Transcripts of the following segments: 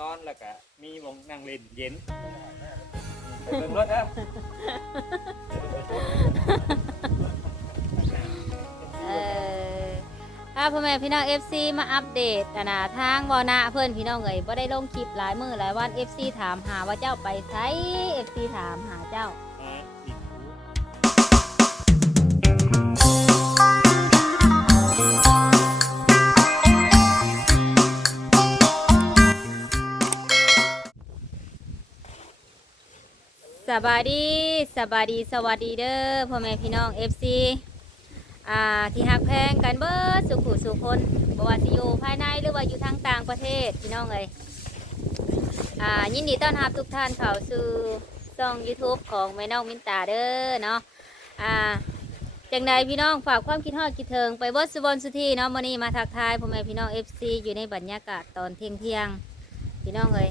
นอนแล้วก็มีวงนั่งเล่นเย็นไปเบิ่งรถนะเออถ้าพ่อแม่พี่น้อง FC มาอัปเดตอะนะทางบอนาเพื่อนพี่น้องเอ๋ยบ่ได้ลงคลิปหลายมือหลายวัน FC ถามหาว่าเจ้าไปไส FC ถามหาเจ้า สบายดีสบายดีสวัสดีเด้อพ่อแม่พี่น้อง FC อ่าที่หักแพงกันเบิดสุขุสุคนบว่าสิอยู่ภายในหรือว่าอยู่ทางต่างประเทศพี่น้องเอ้ยอ่ายินดีต้อนรับทุกท่านเข้าสู่ช่อง YouTube ของแม่น้องมินตาเด้อเนาะอ่าจังใดพี่น้องฝากความคิดฮอดคิดถึงไปเบิดสุบนสุธีเนาะมื้อนี้มาทักทายพ่อแม่พี่น้อง FC อยู่ในบรรยากาศตอนเที่ยงเที่ยงพี่น้องเอ้ย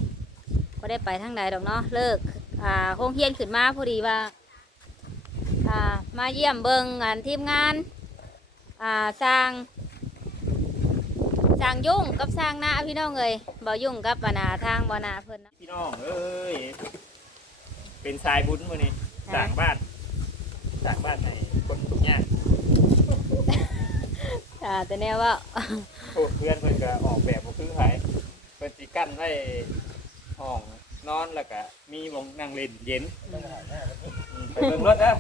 บ่ได้ไปทางใดดอกเนาะเลิก อ่าโรงเรียนขึ้นมาพอดีว่าอ่ามาเยี่ยมเบิงงานทีมงานอ่าสร้างสร้างยุ่งกับสร้างหน้าพี่น้องเลยบ่ยุ่งกับปนาทางบ่นาเพิ่นเนาะพี่น้องเอ้ยเป็นสายบุญมื้อนี้สร้างบ้านสร้างบ้านให้คนทุกข์ยากอ่าแต่แน่ว่าโอ้เพื่อนเพิ่นก็ออกแบบบ่คือไผเพิ่นสิกั้นไว้ห้อง นอนแล้วก็มีวงนั่งเล่นเย็นอืมไปเบิ่งรถนะ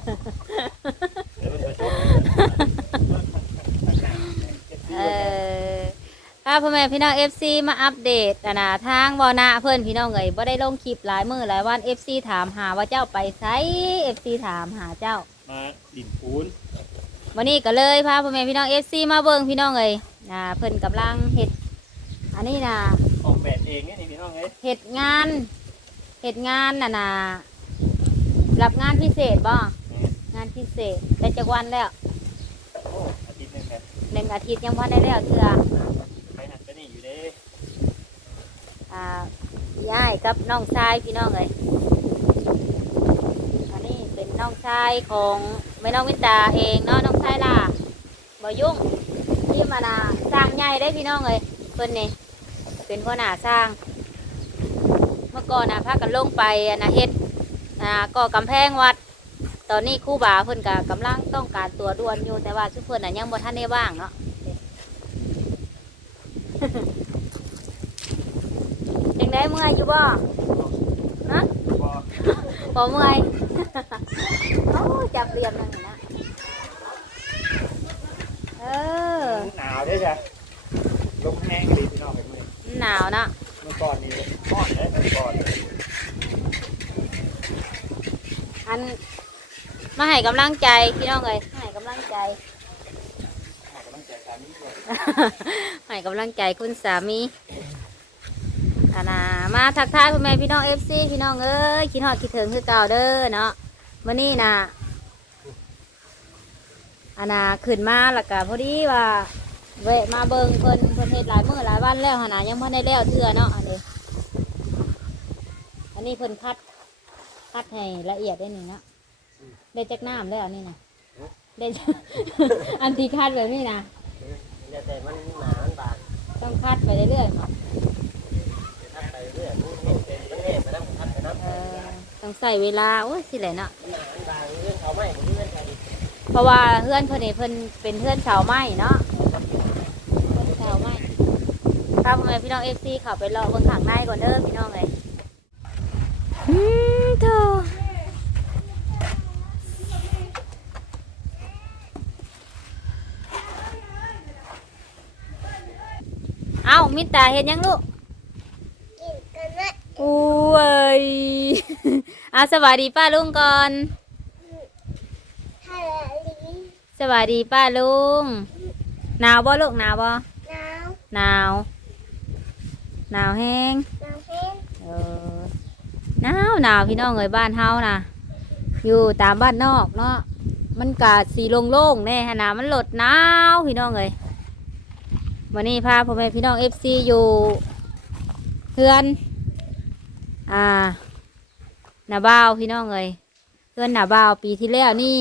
เดี๋ยวเพิ่นไปชมเออถ้าพ่อแม่พี่น้อง FC มาอัปเดตอะนะทางบ่นาเพิ่นพี่น้องเลยบ่ได้ลงคลิปหลายมือหลายวัน FC ถามหาว่าเจ้าไปไส FC ถามหาเจ้า มาดินปูนวันนี้ก็เลยพาพ่อแม่พี่น้องเอฟซีมาเบิ่งพี่น้องเลยนะเพิ่นกำลังเห็ดอันนี้นะออกแบบเองเนี่ยนี่พี่น้องเอ้ยเห็ดงาน เห็ดงานน่ะนะรับงานพิเศษบ่นี่งานพิเศษได้จักวันแล้วโอ้อาทิตย์หนึงเนี่ยหนึ่งอาทิตย์ยังพอได้แล้วเถื่อไปหันไปนี่อยู่เด้อ่าย่ายกับน้องชายพี่น้องเลยอันนี้เป็นน้องชายของแม่น้องวินตาเองเนาะน้องชายล่ะบ่ยุ่งที่มานาสร้างใหญ่ได้พี่น้องเลยเพิ่นนี่เป็นพ่อหน้าสร้างเมื่อก่อนนะพากันลงไปอะนะเฮ็ดอ่าก่อกำแพงวัด ตอนนี้ครู่บาเพิ่นก็กำลังต้องการตัวด่วนอยู่แต่ว่าชุดเพิ่นน่ะยังบ่ทันได้ว่างเนาะยังได้เมื่อยอยู่บ่ฮะบ่บ่เมื่อยโอ้จับเหลี่ยมนั่นนะเออหนาวเด้จ้ะลมแห้งดีพี่น้องเห็นไหมหนาวเนาะเมื่อก่อนนี่ ร้อนเลยเมื่อก่อนอันมาให้กำลังใจพี่น้องเอ้ยมาให้กำลังใจขอกำลังใจตามีด้วยให้กำลังใจคุณสามีอานามาทักทายพ่อแม่พี่น้องเอฟซีพี่น้องเอ้ยคิดฮอดคิดถึงคือเก่าเด้อเนาะมื่อนี้นะอานาขึ้นมาแล้วก็พอดีว่าแวะมาเบิ่งเพิ่นเพิ่นเฮ็ดหลายมื้อหลายวันแล้วหนนายังบ่ได้แล้วเทื่อเนาะอันนี้ อันนี้เพิ่นคัดคัดให้ละเอียดได้หนึ่งเนาะได้จักน้ำแล้วนี่นะได้จักอันที่คัดแบบนี้นะแต่มันหนามันบางต้องคัดไปเรื่อยๆค่ะทัดไปเรื่อยมันเห็นเป็นมันเห็นไปน้ำทัดไปน้ำเออต้องใส่เวลาโอ้ยสิแหละเนาะหนามันบางเรื่องเขาไม่ผมเรื่องใครเพราะว่าเพื่อนเพื่อนนี่เพื่อนเป็นเพื่อนสาวไม้เนาะเพื่อนสาวไม้ครับพ่อแม่พี่น้องเอฟซีเขาไปรอเบนข้างในก่อนเด้อพี่น้องเลย อืมโธ่เอ้ามิตาเห็นยังลูกอุ้ยเอาสวัสดีป้าลุงก่อน สวัสดีป้าลุง หนาวบ่ลูกหนาวบ่หนาว หนาวแห้งเออ หนาวหนาวพี่น้องเอ้ยบ้านเฮานะอยู่ตามบ้านนอกเนาะมันกาดสีโล่งๆแน่ฮะนะมันหลดหนาวพี่น้องเอ้ยวันนี้พาพ่อแม่พี่น้องเอฟซีอยู่เพื่อนอ่าหน้าบ้าวพี่น้องเอ้ยเพื่อนหน้าบ้าวปีที่แล้วนี่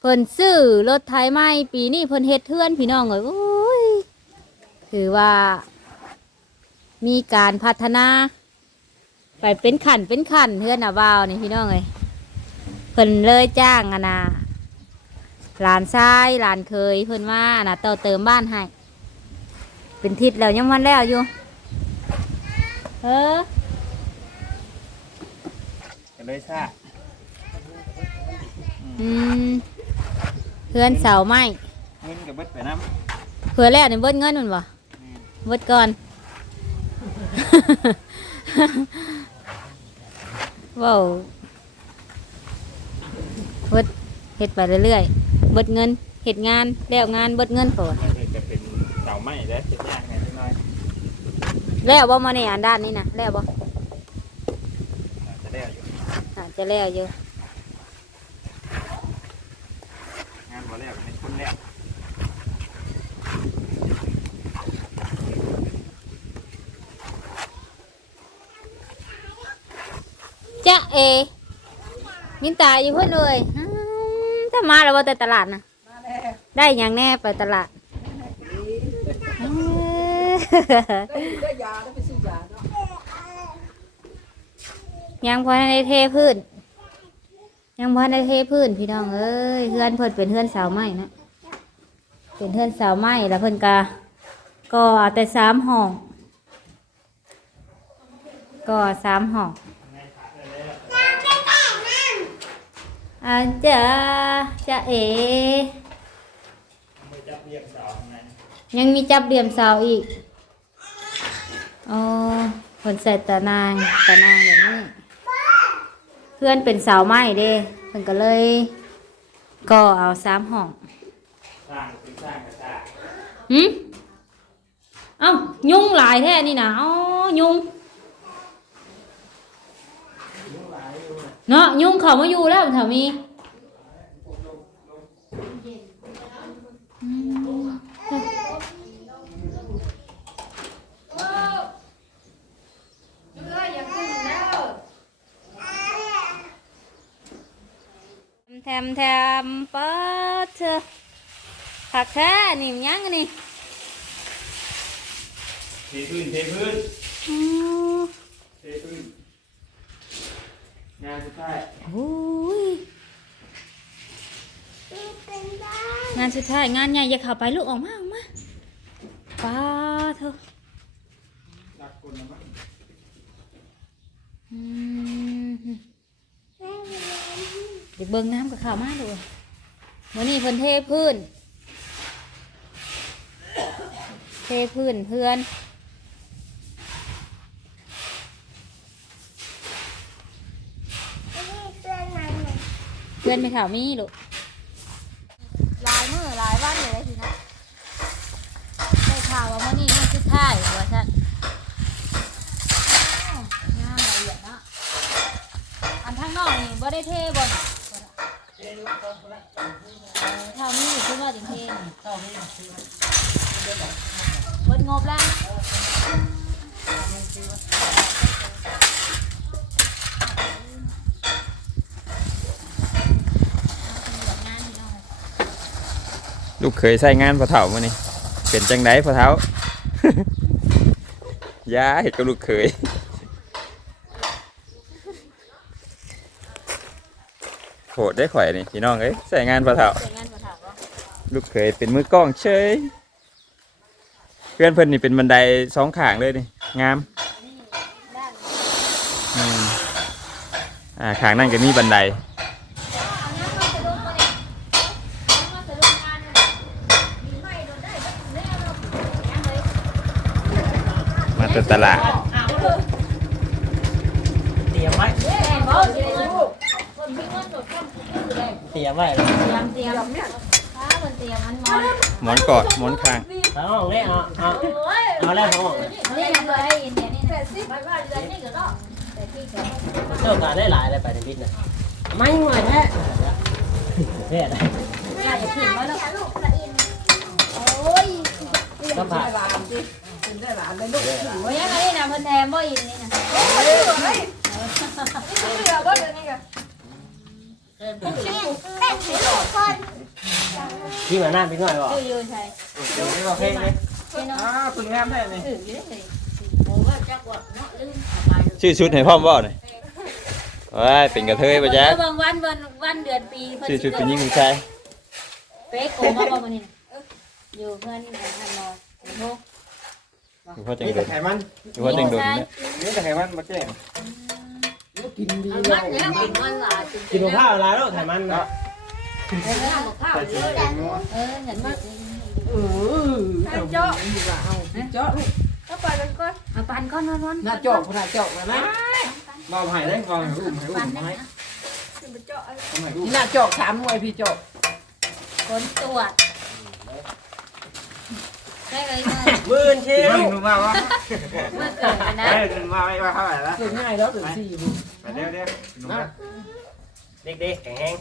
เพิ่นซื้อรถไถใหม่ปีนี้เพิ่นเฮ็ดเทือนพี่น้องเอ้ยโอ้ยถือว่า มีการพัฒนา ไปเป็นขันเป็นขันเพื่อนน่ะบ่าวนี่พี่น้องเอ้ยเพิ่นเลยจ้างอะนะหลานชายหลานเคยเพิ่นว่าน่ะต่อเติมบ้านให้เป็นทิศแล้วยังมันแล้วอยู่เออก็เลยซ่าอืมเพื่อนเสาไม้เงินกับเบิดไปน้เพื่อแล้วนี่เบิดเงินมันบ่เบิดก่อน ว้าวเบิดเฮ็ดไปเรื่อยๆเบิดเงินเฮ็ดงานแล้วงานเบิดเงินโปรดำจะเป็นเสาไม้แล้วเจ็บยากไงนิดหน่อยแล้วบ่มาในอันด้านนี้นะแล้วบ่จะได้อยู่อาจจะแล้วอยู่ งานบ่แล้วเป็นคนแล้ว จ๊ะ เอ มินตาอยู่เพิ่นเลยอืมถ้ามาแล้วบ่แต่ตลาดนะได้หยังแน่ไปตลาดเอ้อได้ยาได้ไปซื้อยาเนาะยังพอในเทพื้น ยังพอในเทพื้นพี่น้องเอ้ยเพื่อนเพิ่นเป็นเพื่อนสาวไม้นะเป็นเพื่อนสาวไม้แล้วเพิ่นกาก็เอาแต่สามห้องก็สามห้อง อาจะจะเอจับเรียกเสาไงยังมีจับเหลี่ยมเสาอีกอ๋อคนใส่ตะนางตะนางแบบนี้ เพื่อนเป็นสาวไม้เด้เพิ่นก็เลยก็เอาสามห้องสร้างคือสร้างกระซ่าหืมเอ้า ยุงหลายแท้นี่นะอ๋อยุง เนาะยุงเขามาอยู่แล้วแถวมีอืมแถมแถมเปิดเถอะผักแค่นี่มันยังอันนี่เทพื้นเทพื้นอ๋อเทพื้น งานสุดท้ายโอ้ยงานสุดท้ายงานใหญ่อย่าเข้าไปลูกออกมาออกมาป้าเถอะรักคนนะมั้งอืมเด็กเบิ่งน้ำกับข้าวมาดูวันนี้เพิ่นเทพื้น เทพื้นเพื่อน เพื่ อนไม่ข่าวมีลูกลายมือลายวันเลยทีนะได้ข่าวว่ามื่อนี้มันสุดท้ายว่าฉันงามละเอียดเนาะอันข้างนอกนี่บ่ได้เทบนเท่านี้คือว่าถึงเทเบิดงบแล้วงานพี่น้อง ลูกเคยใส่งานพอเฒ่ามื้อนี้เป็นจังไดพอเฒ่ายาเห็ดกับลูกเคยโหดได้ข่อยนี่พี่น้องเอ้ยใส่งานพอเฒ่าเสร็จงานบ่ถามว่าลูกเคยเป็นมือกล้องเฉยเพื่อนเพิ่นนี่เป็นบันไดสองข้างเลยนี่งามนี่ด้านอืมอ่าข้างนั่นก็มีบันได เอาน้ำมาสะดุ้งมาเนี่ยน้ำมาสะดุ้งงานเนี่ยมีไม้โดนได้ก็ถึงแล้วเรายังเลย มาแต่ตลาดเตรียมไว้แม่บอกสิเงินคนที่เงินหนดข้ามคือเลยเตรียมไว้เตรียมเตรียมถ้าคนเตรียมมันมอนหมอนกอดหมอนข้างเอาห้องนี้เอาเอาโอ้ยเอาแล้วห้องนี่นเลยอินเดียนี่แปดสิบไม่ว่าเดือนนี้ก็เล่นเจ้าการได้หลายอะไรไปในบิดนะไม่ไหวแท้แท้ได้อยากจะขึ้นมาแล้วก็ผ่าได้หลานสิเป็ นได้หลานได้ลูกถือโอ้ยยังไงนี่นะเพิ่นแทมบ่อินนี่นะเหลือบ่เดี๋ยวนี้ก็ที่มาหน้าพี่น้อยบอกอยู่อยู่ใช่เดี๋ยวนี้บอกเพลงเลยพี่น้องอ้าวฝึกงามแท้นี่ถืออยู่เลยโอ้ยชื่อชุดให้พร้อมบ่นี่ว้ายเป็นกระเทยปะจ๊ะเบิ่งวันวันวันเดือนปีเพิ่นชื่อชุดสิเป็นยิ่งผู้ชายเป๊กโกมาบ่มื้อนี้น่ะอยู่เพิ่นอันนั้นบ่โอ้โห อยู่พ่อจังนี่โดแต่นไขมันอยู่พ่อจังโดนเนี่ยนี่แต่ไขมันมาแจ้งกินดีมันเนาะแล้วมันมันหลายจริงกินข้าวอะไรแล้วไขมันเนาะเออเอาข้าวเยอะเออเห็นมั้ยเออเจาะเจาะก็ไปแล้วก็เอาปันก้อนร้อนหน้าจอกหน้าจอกนะนะมาให้ได้วางให้อุ้มให้อุ้ปันมได้ให้ไปเจาะอะไรทำให้อุ้มหน้าจอกสามหน่วยพี่จอกคนตรวจ ได้เลยเมื่อหมื่นเชียวมึงมาวะเมื่อเกิดนะ เฮ้ยมึงมาไม่ว่าเท่าไหร่ละเกิดง่ายแล้วถึงสี่ไปเร็วเร็วเด็กๆแข็งแรง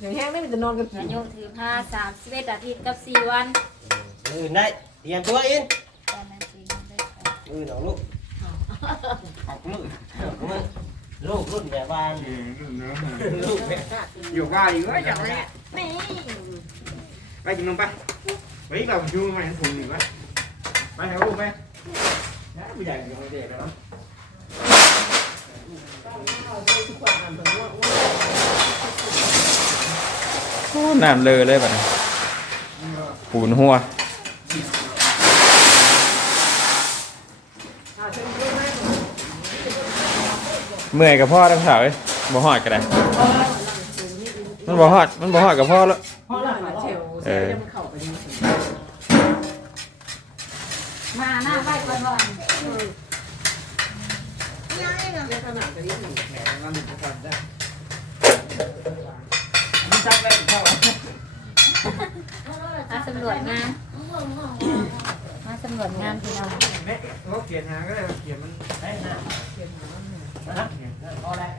อย่างแห้งไม่มีแต่นอนกันอายุถือผ้าสามสิบเอ็ดอาทิตย์กับสี่วันอื่นได้เตรียมตัวอินตอนนั้นจริงได้อื่นของลูกออกมือลูกรุ่นแบบว่าลูกแบบอยู่ว่าอยู่ว่าอย่างนี้ไปกินนมไปไปเราชูมาเห็นผมหนึ่งวะไปให้อุ้มไป ไม่อยากอยู่กับเด็กแล้วเนาะโอ้น้ำเลอะเลยบัดนี้ปูนหัวเมื่อยกับพ่อทั้งสาวเอ้ยบ่ฮอดก็ได้มันบ่ฮอดมันบ่ฮอดกับพ่อแล้ว พ่อหลังเชล เออ มันเข้าไปดี มาหน้าไหว้ก่อนก่อน จับได้เข้า มาสำรวจงานมาสำรวจงานพี่น้องเนี่ยเขาเขียนหาก็ได้เขียนมันได้นะพอแล้ว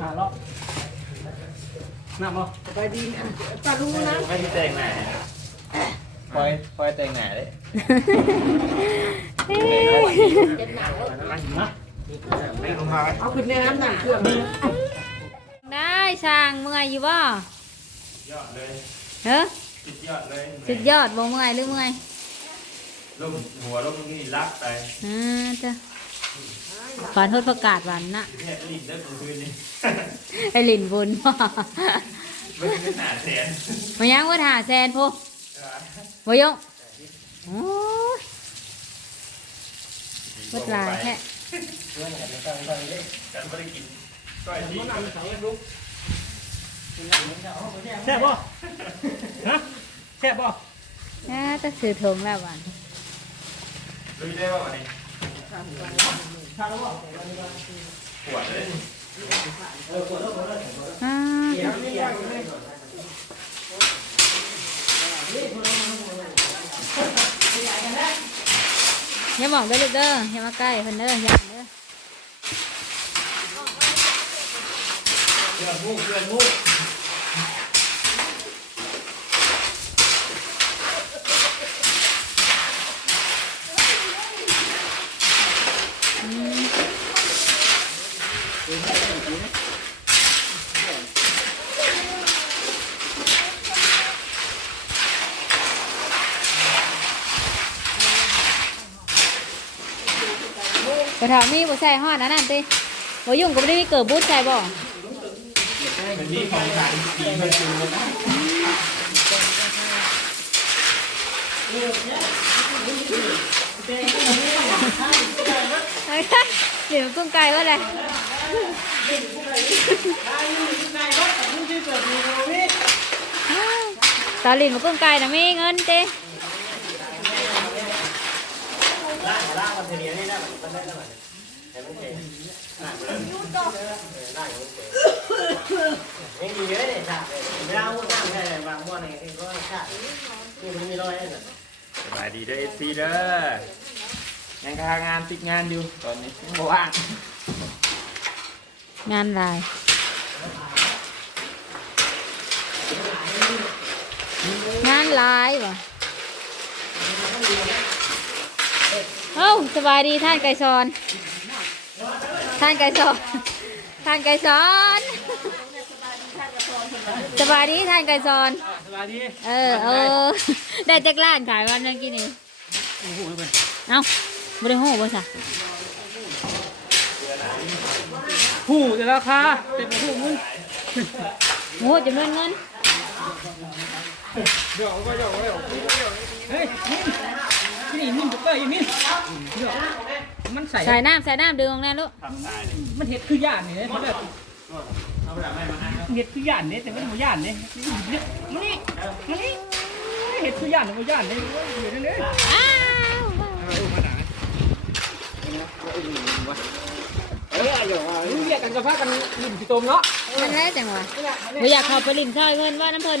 หาล็อกน้ำบ่ไปดีป้าลุนะไม่ที่แต่งหน้าคอยคอยแต่งหน้าเลยเจ็บหนักไม่ลงมาเอาขึ้นในน้ำหนักเครื่องนี้ได้ช่างเมื่อยอยู่บ่ยอดเลยเฮ้อ สุดยอดเลยสุดยอดบ่เมื่อยหรือเมื่อยลงหัวลงนี่รักไปอ่าจ้ะขอโทษประกาศวันนะแค่ลิ้นได้กลางคืนนี่ไอ้ลินบุญบ่มันเป็นหนาแสนมายังว่าหาแซนพวกบ่ยงโอ้ยวัดลายแค่ฉันไม่ได้กินก้อยที่ แซ่บบ่ฮะแซ่บบ่น่าจะซื้อถุงแล้ววันรู้ได้ว่าวันนี้ปวดเลยอ่าอย่าบอกเด้อลูกเด้ออย่ามาใกล้เพิ่นเด้ออย่าเด้อ เพื่อนมูกเพื่อนมูกบ่ถามมีบ่ใส่ฮอดอันนั้นติบ่ยุ่งก็บ่ได้มีเกิดบูทใส่บ่ เป็นนี่ของขายดีมันคือเฮ้ยเดี๋ยวกุ้งไก่ว่าอะไรตาลินมากุ้งไก่นะมีเงินเต้ล่างล่างมันเสียนี่ได้มันได้แล้วมันแต่ไมันเสี ยล่างมันล่างมันเสียยังดีเยอะเลยเวลาพูดนั่งแค่บางม้วนนี่ก็ชานี่มันมีรอยนั่นสบายดีเด้อเอซีเด้อยังทางานติดงานอยู่ตอนนี้ยังบ่ว่างงานลาย งานลายบ่เอ้าสบายดีท่านไก่ซอน ท่านไก่ซอนท่านไก่ซอนสบายดีท่านไก่ซอนสวัสดีเออเออได้จักล้านขายวันนั้นกี่นี่โอ้โหเพื่อนเอาบ่ได้ฮู้บ่ซะผู้แต่ราคาเป็นผู้มึงโอ้จำนวนเงินเดี๋ยวก็เดี๋ยวก็เดี๋ยวเฮ้ยมินที่นี่มินจะเปิดยังมินเดี๋ยว มันใส่ ใส่น้ำใส่น้ำดึงออกแน่ลูกมันเห็ดคือย่านนี่มันแบบเห็ดคือย่านนี่แต่มันไม่ย่านนี่มันนี่มันนี่เห็ดคือย่านมันย่านนี่เดี๋ยวนี้อ้าวเอ้ยเดี๋ยวรู้เรียกกันกับพากันลิ่นพี่ตมเนาะมันแล้จังหวะบ่อยากเข้าไปลิ้นซอยเพิ่นว่าน้ำเพิ่น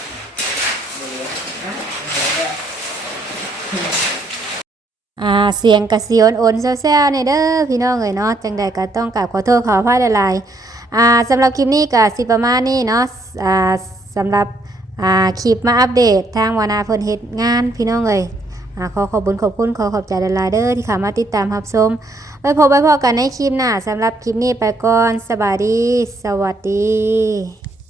อ่าเสียงกระเสียนโอนแซวๆในเด้อพี่น้องเอ้ยเนาะจังใดก็ต้องกราบขอโทษขออภัยหลายๆอ่าสำหรับคลิปนี้ก็สิประมาณนี้เนาะอ่าสำหรับอ่าคลิปมาอัปเดตทางวานาเพิ่นเฮ็ดงานพี่น้องเอ้ยอ่าขอขอบคุญขอบคุณขอขอบใจหลายๆเด้อที่เข้ามาติดตามรับชมไว้พบไว้พอกันในคลิปหน้าสำหรับคลิปนี้ไปก่อนสบายดี สวัสดี